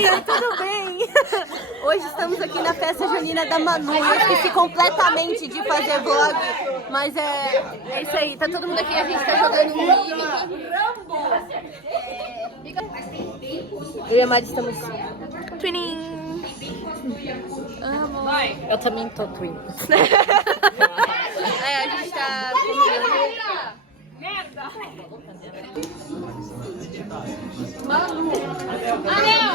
amiga, tudo bem? Hoje estamos aqui na festa junina da Manu. Eu esqueci completamente de fazer vlog, mas é isso aí. Tá todo mundo aqui, a gente tá jogando Eu e a Mari estamos twinning. Amo. Eu também tô twin. A gente tá comendo.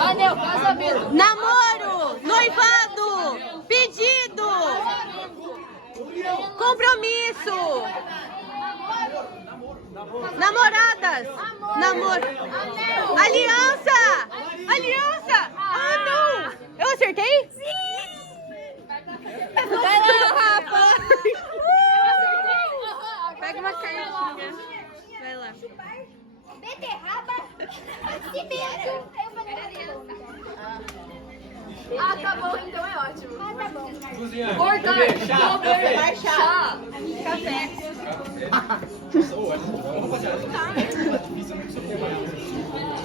Anel, casamento. Namoro, noivado, pedido, compromisso, namoradas, namoro, aliança, aliança. Ah, não! Eu acertei? Sim! Vai lá, Rafa! Pega uma cartinha. Vai lá. Beterraba, cimento. Ah, tá bom, então é ótimo. Ah, tá bom. Cortar, comer, chá, café.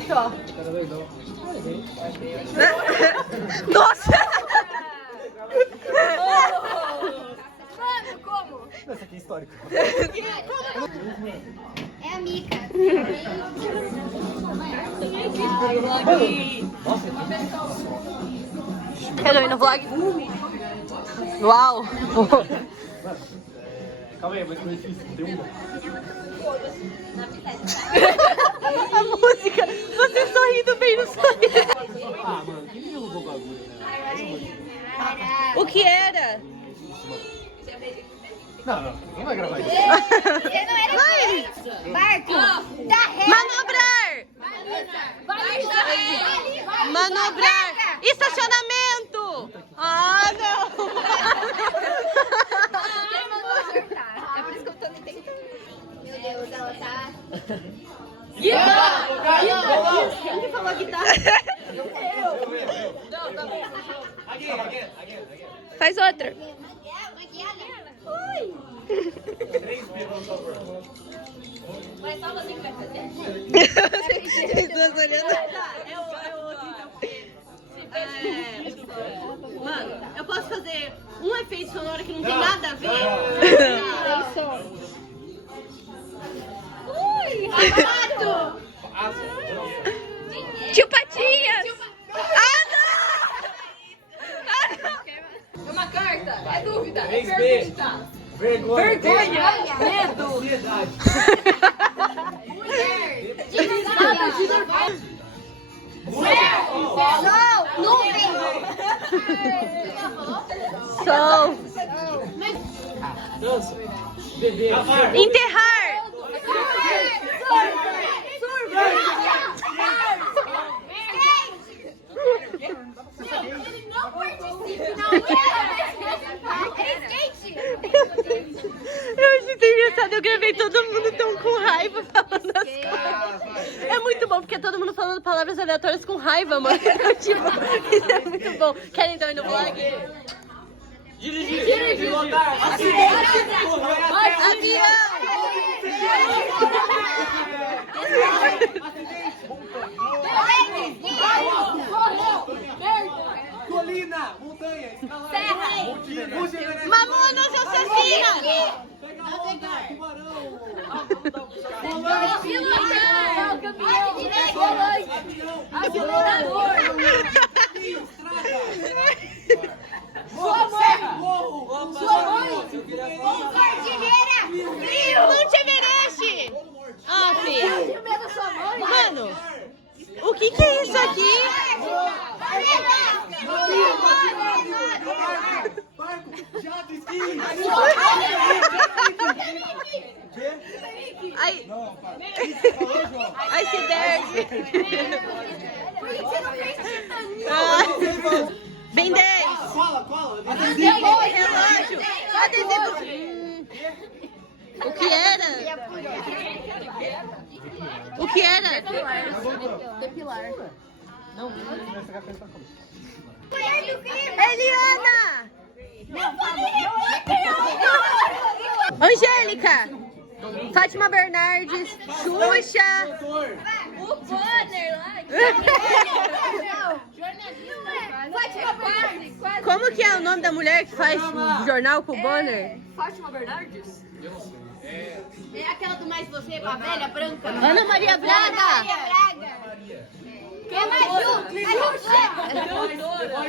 Só. Nossa! Mano, como? Essa aqui é histórico. É a Mica. Quer ir no vlog? Uau! Calma aí, mas foi difícil. Tem uma. A música! Você sorrindo bem no sorriso. Ah, mano, quem derrubou o bagulho, né? O que era? Não, ninguém vai gravar isso. Você não era Vai! barco. Da ré. Manobrar! Manobrar! Estacionamento! Ah, não! É por isso que eu tô me tentando. Meu Deus, ela tá... Quem que falou guitarra? Faz outra. Mas só você que vai fazer? Vocês duas olhando. Mano, eu posso fazer um efeito sonoro que não tem nada a ver? Ui, rapato! Tio Patinhas! Ah, não! É uma carta, é dúvida, é 3B. pergunta. Vergonha. Medo. Ansiedade. Mulher. Mulher. Sol. Nuvem. Sol. Dança. Bebê. Enterrar. Ele não participa, não é skate. Eu achei tão engraçado, eu gravei todo mundo tão com raiva falando as coisas. É muito bom, porque é todo mundo falando palavras aleatórias com raiva, mano. Tipo, isso é muito bom. Querem então ir no vlog? Dirigir. Pilotar. Colina. Montanha. Escalar. Serra. Mamonas assassinas! Tubarão. Monte Everest! Ah, filho. Mano, o que é isso aqui? Barco. Jato. Esqui. Ai, iceberg. Bem 10. Cola. Relógio. Adesivo. O que era? O que era? Depilar. Não, essa café tá como? Eliana! Angélica! Fátima Bernardes, Xuxa! O banner lá. nome da mulher que faz jornal com o Bonner? Fátima Bernardes? É aquela do Mais Você, a velha branca. Ana Maria Braga! Quem mais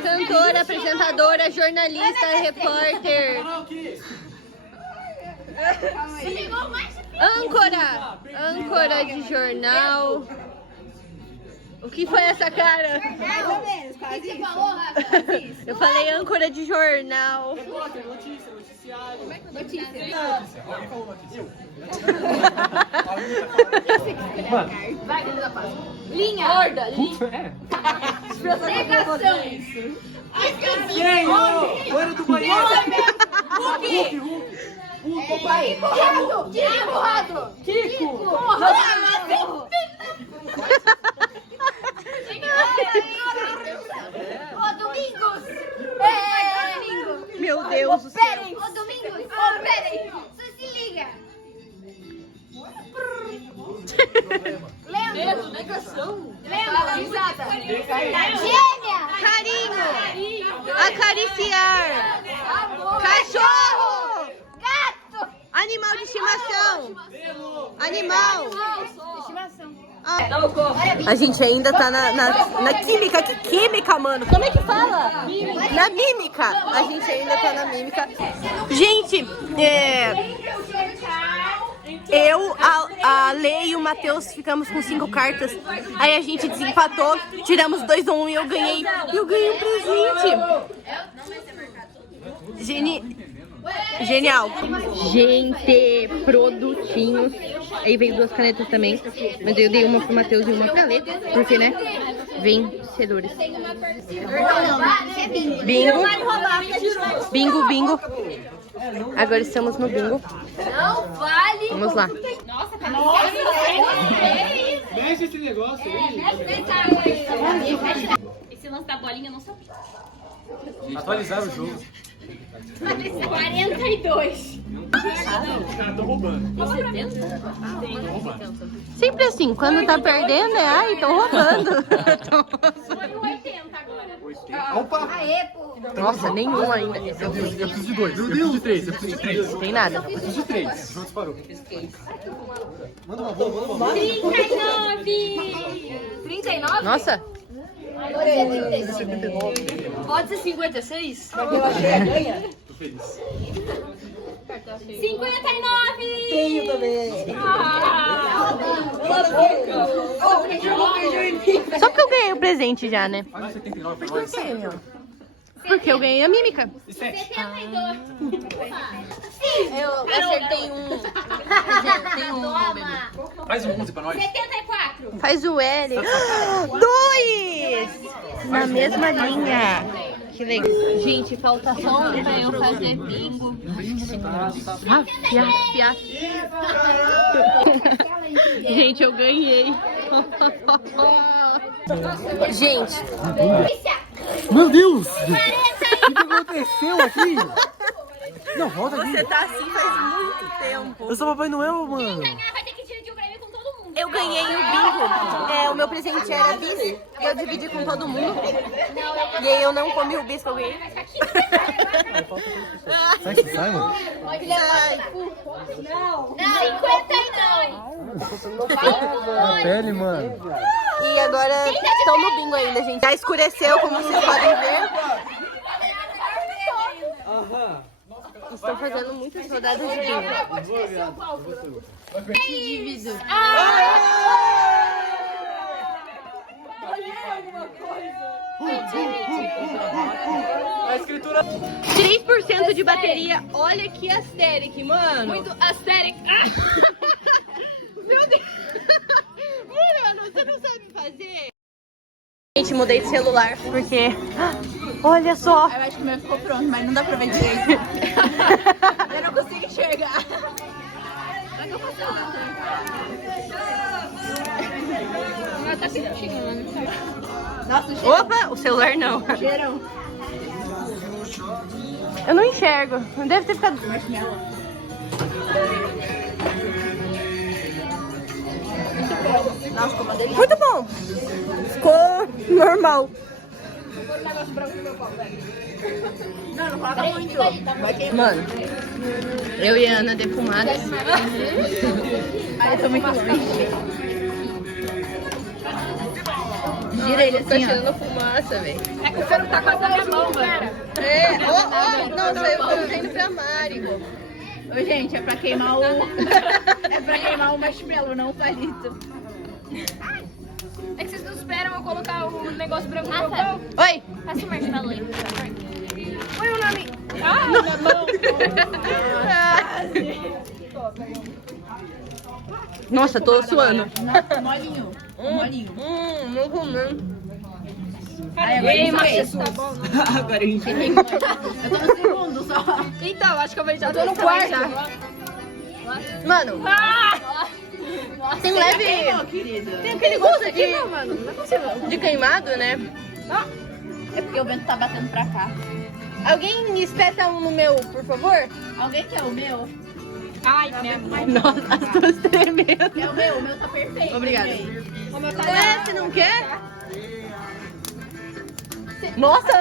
Cantora, apresentadora, jornalista, repórter. Âncora de jornal. O que foi essa cara? Mais ou menos, quase isso. Falou, Rafa? Eu falei âncora de jornal. Repórter, notícia, noticiário. Vai, Guilherme da Paz. Linha. Horda, linha. Negações. Quem? Loira do banheiro. Hulk. Empurrado. Empurrado. Kiko. Ô, Domingos. Domingo. Meu Deus do céu. Peraí. Ô, Domingos. Ô, peraí. Você se liga. Medo, negação. Lembra? Risada. Gêmea. Carinho. Acariciar. Cachorro. Gato. Animal de estimação. Animal. Estimação. A gente ainda tá na química. Que química, mano? Como é que fala? Na mímica. A gente ainda tá na mímica. Gente, eu, a Lê e o Matheus ficamos com 5 cartas. Aí a gente desempatou, tiramos 2 ou 1 e eu ganhei um presente. Genial. Gente, produtinhos. Aí veio 2 canetas também. Mas eu dei uma pro Matheus e uma pra Lê. Porque, né? Vencedores. Bingo. Bingo, bingo. Agora estamos no bingo. Não vale. Vamos lá. Nossa, tá Mexe esse negócio aí. Esse lance da bolinha eu não sabia. Atualizar o jogo. 42. Os caras estão roubando. Sempre assim, quando tá perdendo é, ai, tô roubando. Foi 80 agora. Opa! Aê, pô. Nossa, nenhum ainda. Eu preciso de 2. Eu preciso de 3. Eu preciso de 3. Não tem nada. Eu preciso de 3. João disparou. Manda uma boa, manda uma boa. 39? Nossa. Pode ser 56? Tô feliz. 59. Tenho também. Só porque eu ganhei o presente já, né? Faz 79 pra nós. Porque eu ganhei a mímica. 72. Eu acertei um. Tem um número. Faz um 11 pra nós. 74. Faz o L. 2! Na mesma linha. Que legal. Gente, falta só um pra eu fazer bingo. Gente, eu ganhei. Gente. Meu Deus! O que aconteceu aqui? Não, volta aqui. Você tá assim faz muito tempo. Eu sou Papai Noel, mano. Vai ter que dividir o prêmio com todo mundo. Eu ganhei o bingo. O meu presente era bis e eu dividi com todo mundo. E aí eu não comi o bis que eu ganhei. Sai que sai, mano. Não. 59. Pele, mano. E agora estão no bingo ainda, gente. Já escureceu, como vocês podem ver. Estão fazendo muitas rodadas de bingo. Divido. A escritura. 3% de bateria. Olha que asteric, mano. Muito asteric. Meu Deus. Mano, você não sabe fazer? Gente, mudei de celular porque... Olha só. Eu acho que o meu ficou pronto, mas não dá pra ver direito. Eu não consigo enxergar. Tá chegando. Nossa, Opa, o celular não. cheirão. Eu não enxergo. Não deve ter ficado... Nossa, ficou uma delícia. Muito bom. Ficou normal. Põe um negócio branco no meu pau, velho. Não, não coloca muito. Vai queimar. Mano, eu e a Ana defumadas. Eu tô muito longe. Gira ele tá tirando fumaça, velho. É que você não tá com a minha mão, mano. É, nossa, eu tô indo pra Mari. Ô, gente, é pra queimar o... é pra queimar o marshmallow, não o palito. É que vocês não esperam eu colocar o negócio branco no meu pau? Oi! Passa o marshmallow aí, por favor. Põe o nome. Ah, na mão. Nossa, tô suando. Nossa, molinho. Molinho. Não comendo. Aí, agora Ei, isso mas tá bom, não? Agora a gente... Eu tô no segundo só. Então, acho que eu já Eu tô no quarto. Mano, tem leve... Querido. Tem aquele gosto de, Mano, não é possível. de queimado, né? É porque o vento tá batendo pra cá. Alguém me espeta um no meu, por favor? Alguém quer o meu? Ai, minha mãe. Nossa, as duas tremendo. Quer o meu tá perfeito. Obrigada. gente. O meu tá Ué, você não quer? Nossa!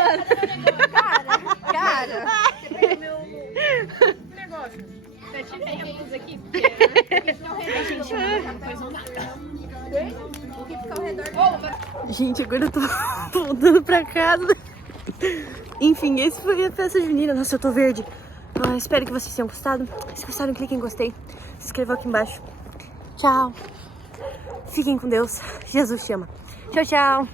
Cara. Você pegou meu negócio. Eu tirei a blusa aqui, porque o que fica ao redor, gente, depois não dá. O que fica ao redor... Gente, agora eu tô voltando pra casa. Enfim, esse foi a festa junina. Nossa, eu tô verde. Ah, espero que vocês tenham gostado. Se gostaram, clique em gostei. Se inscreva aqui embaixo. Tchau. Fiquem com Deus. Jesus te ama. Tchau, tchau.